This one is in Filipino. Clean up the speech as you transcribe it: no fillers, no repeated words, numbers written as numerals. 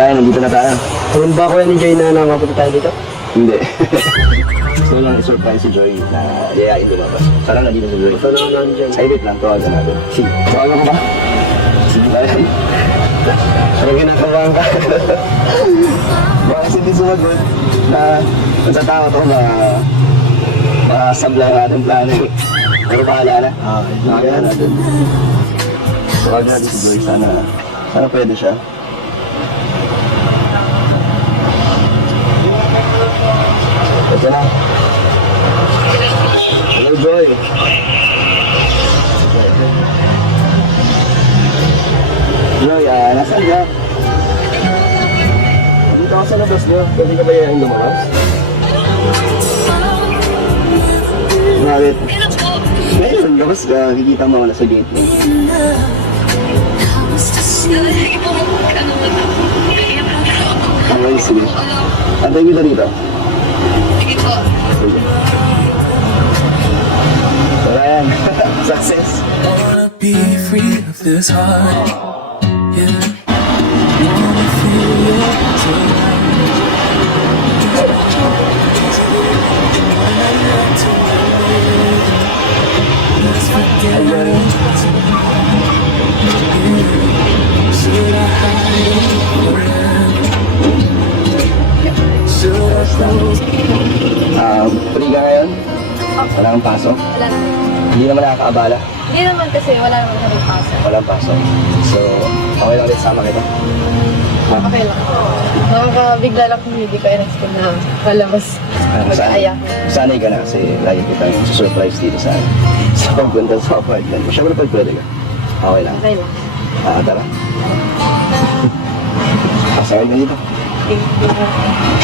Ay, nandito na tayo. Kung ba ko enjoy na namapunta tayo dito? Hindi. Gusto lang i-surprise si Joy na yayain lumabas. Sana nandito si Joy. Ito na nandiyan. Ay, wait lang. Tawagan natin. Si, tawagan ko ba? Sige ba yan? Parang kinakabahan ka. Baka kasi di sumagot na sa tao to makasabla ang ating plano. Pero bahala na. Tawagan natin. Tawagan natin si Joy. Sana pwede siya. Ito na. Hello, Joy. Joy, nasaan ka? Dito ako sa labas niyo. Pwede ka ba yung lumabas? Bakit? Ngayon, labas ka. Kikita mo ako na sa gate mo. Okay, sige. Antayin kita dito. Sige. So, ayan. Success. Wanna be free of this heart, yeah. Wanna feel it tonight. Let's forget it. Should I hide it forever? Should I close? Free ka ngayon? Wala kang pasok? Wala naman. Hindi naman nakakaabala? Hindi naman kasi wala naman kami pasok. Walang pasok. So, okay lang ulit sama kita. Okay lang. Nakakabigla lang kung hindi ka in-expect na palabas mag-aayak. Sanay ka na kasi lagi kitang surprise dito sa pagpunta sa apartment. Siyempre pag pwede ka. Okay lang. Okay lang. Tara. Pasakay ka dito. Thank you.